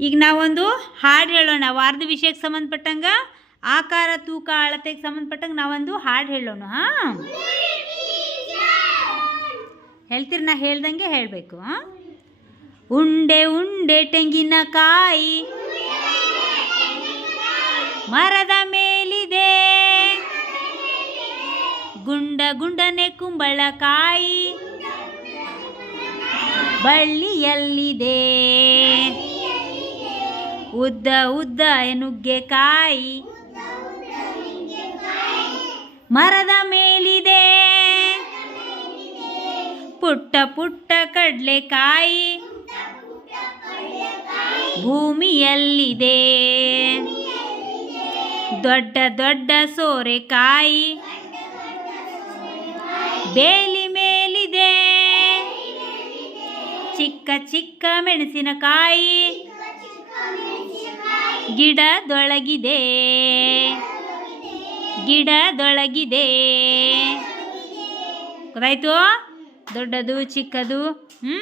ಈಗ ನಾವೊಂದು ಹಾಡು ಹೇಳೋಣ. ವಾರದ ವಿಷಯಕ್ಕೆ ಸಂಬಂಧಪಟ್ಟಂಗೆ, ಆಕಾರ, ತೂಕ, ಅಳತೆಗೆ ಸಂಬಂಧಪಟ್ಟಂಗೆ ನಾವೊಂದು ಹಾಡು ಹೇಳೋಣ. ಹಾಂ? ಹೇಳ್ತೀರಿ, ನಾ ಹೇಳ್ದಂಗೆ ಹೇಳಬೇಕು. ಹಾಂ? ಉಂಡೆ ಉಂಡೆ ತೆಂಗಿನಕಾಯಿ ಮರದ ಮೇಲಿದೆ. ಗುಂಡ, ಗುಂಡನೆ ಕುಂಬಳಕಾಯಿ ಬಳ್ಳಿಯಲ್ಲಿದೆ. ಉದ್ದ ಉದ್ದ ನುಗ್ಗೆಕಾಯಿ ಮರದ ಮೇಲಿದೆ. ಪುಟ್ಟ ಪುಟ್ಟ ಕಡಲೆಕಾಯಿ ಭೂಮಿಯಲ್ಲಿದೆ. ದೊಡ್ಡ ದೊಡ್ಡ ಸೋರೆಕಾಯಿ ಬೇಲಿ ಮೇಲಿದೆ. ಚಿಕ್ಕ ಚಿಕ್ಕ ಮೆಣಸಿನಕಾಯಿ ಗಿಡದೊಳಗಿದೆ. ಗಿಡದೊಳಗಿದೆ. ಗೊತ್ತಾಯ್ತು? ದೊಡ್ಡದು ಚಿಕ್ಕದು ಹ್ಞೂ